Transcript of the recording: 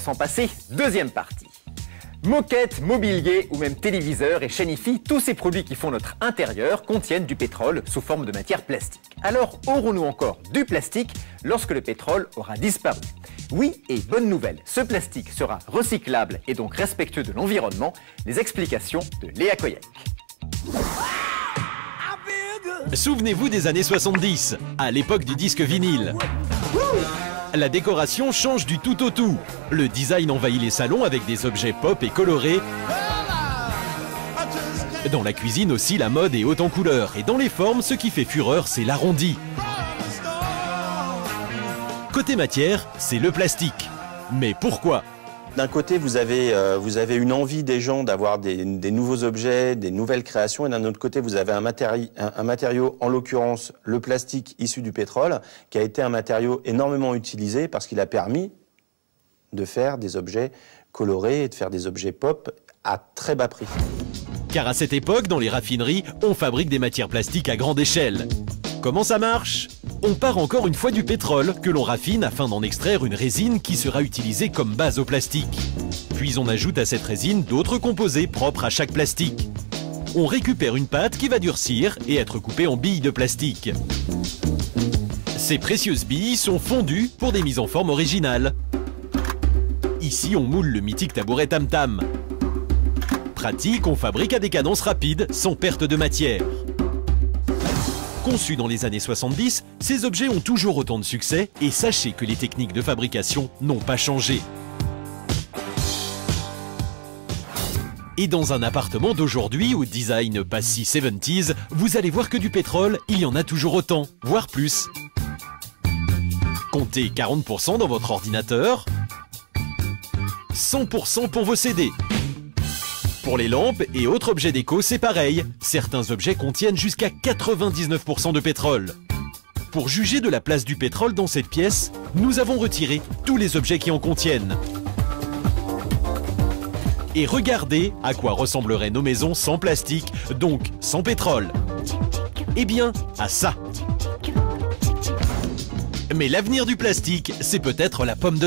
Sans passer, deuxième partie. Moquettes, mobilier ou même téléviseurs et chaînes hi-fi, tous ces produits qui font notre intérieur contiennent du pétrole sous forme de matière plastique. Alors, aurons-nous encore du plastique lorsque le pétrole aura disparu? Oui, et bonne nouvelle, ce plastique sera recyclable et donc respectueux de l'environnement. Les explications de Léa Koyek. Souvenez-vous des années 70, à l'époque du disque vinyle. La décoration change du tout au tout. Le design envahit les salons avec des objets pop et colorés. Dans la cuisine aussi, la mode est haute en couleurs. Et dans les formes, ce qui fait fureur, c'est l'arrondi. Côté matière, c'est le plastique. Mais pourquoi ? D'un côté, vous avez une envie des gens d'avoir des nouveaux objets, des nouvelles créations, et d'un autre côté, vous avez un matériau, en l'occurrence le plastique issu du pétrole, qui a été un matériau énormément utilisé parce qu'il a permis de faire des objets colorés et de faire des objets pop à très bas prix. Car à cette époque, dans les raffineries, on fabrique des matières plastiques à grande échelle. Comment ça marche ? On part encore une fois du pétrole que l'on raffine afin d'en extraire une résine qui sera utilisée comme base au plastique. Puis on ajoute à cette résine d'autres composés propres à chaque plastique. On récupère une pâte qui va durcir et être coupée en billes de plastique. Ces précieuses billes sont fondues pour des mises en forme originales. Ici, on moule le mythique tabouret Tam Tam. Pratique, on fabrique à des cadences rapides, sans perte de matière. Conçus dans les années 70, ces objets ont toujours autant de succès et sachez que les techniques de fabrication n'ont pas changé. Et dans un appartement d'aujourd'hui au design pas si 70s, vous allez voir que du pétrole, il y en a toujours autant, voire plus. Comptez 40% dans votre ordinateur, 100% pour vos CD. Pour les lampes et autres objets déco, c'est pareil. Certains objets contiennent jusqu'à 99% de pétrole. Pour juger de la place du pétrole dans cette pièce, nous avons retiré tous les objets qui en contiennent. Et regardez à quoi ressembleraient nos maisons sans plastique, donc sans pétrole. Eh bien, à ça. Mais l'avenir du plastique, c'est peut-être la pomme de